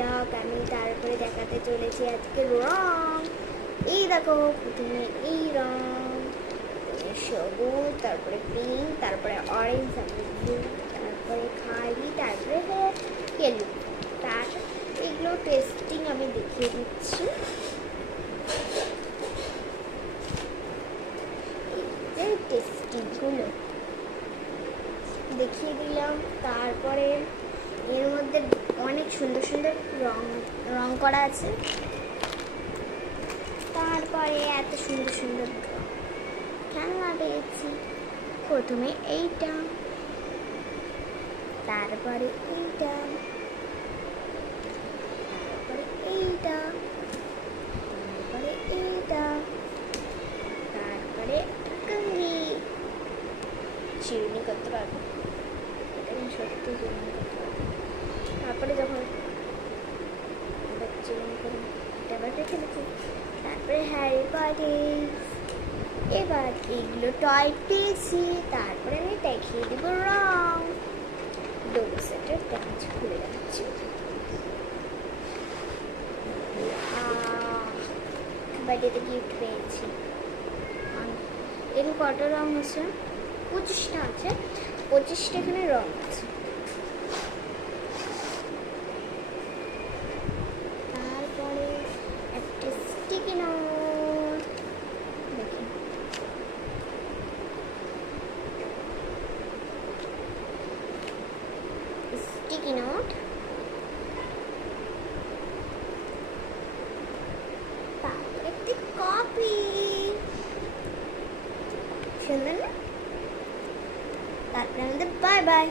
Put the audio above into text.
Blog আমি তারপরে দেখাতে চলেছি আজকে রং। এই দেখো প্রথমে এই রং, সবুজ, তারপরে পিঙ্ক, তারপরে অরেঞ্জ, তারপরে ব্লু, তারপরে খালি, তারপরে ইয়েলো। তার এগুলো টেস্টিং আমি দেখিয়ে দিচ্ছি। এই টেস্টিংগুলো দেখিয়ে দিলাম। তারপরে এর মধ্যে অনেক সুন্দর সুন্দর রং করা আছে। তারপরে এত সুন্দর সুন্দর খেলনা পেয়েছি। প্রথমে এইটা, তারপরে এইটা, তারপরে এইটা, তারপরে এইটা, তারপরে কঙ্গি চিরুনি করতে পারবো, এটা আমি সত্যি চিরুনি করতে পারবো। তারপরে যখন চিরুনি করে এটা আবার রেখে দিচ্ছি। তারপরে হ্যারি পটার। এবার এগুলো টয় পেয়েছি। তারপরে আমি দেখিয়ে দেবো রং। ডোর সেটের কাজ খুলে যাচ্ছি। বাড়িতে গিফট পেয়েছি। এর কত রং আছে? 25টা আছে। 25টা এখানে রং আছে। তারপরে একটা স্টিকি নোট, দেখি স্টিকি নোট। তারপরে একটি কপি, সুন্দর না? তারপরে আমাদের বাই বাই।